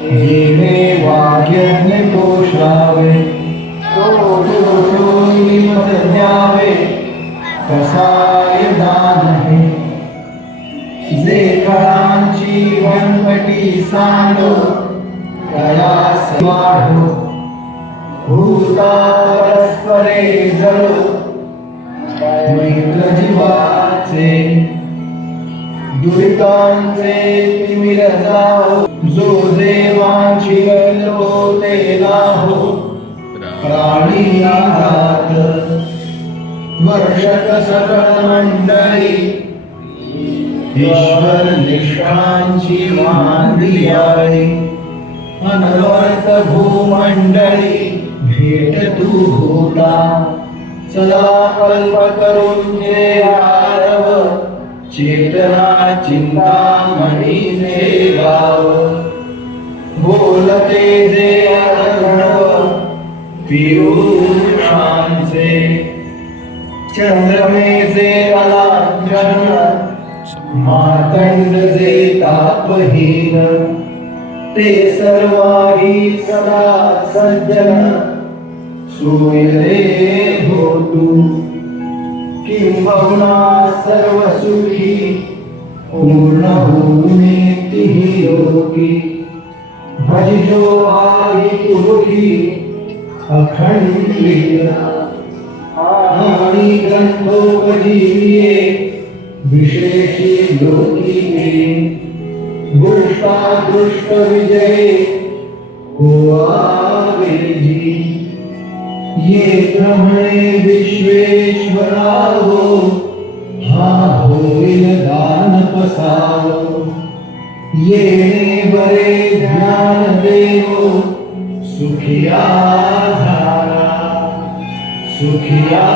येणे वाक्यज्ञ तो श्रावे तो दोषोन्निमत द्यावे कसाय दान हे जे कळांची गणपती सांडो प्रयास वाढो भूता परस्परे जळो मैत्र जीवाचे दुरितांचे तिमिर जाओ जो देवांची गल्लो ते लाहो प्राणी जात वर्षक सकल मंडळी ईश्वर निष्ठांची मानली आहे अनवर्त भूमंडळी भेट तू भूला सदा कल्प करून जे आरव चेतना चिंतामणीचे गाव बोलते जे अर्णव पीयूषांचे चंद्रमेचे अलांछन मातंड जे तापहीन ते सर्वाही सदा सज्जन सोयरे होतु किंबहुना सर्व सुखी पूर्ण होनेतिहि लोकी भजिजो आदि पुरुषी अखंड आणि ग्रंथोपजीविये विशेषी लोकीये दृष्ट विजये होआवेजी ये ब्रह्मणे विश्वेश्वरा हो हा होईल दान पसावो येणे बरे ध्यान देवो सुखिया झाला सुखिया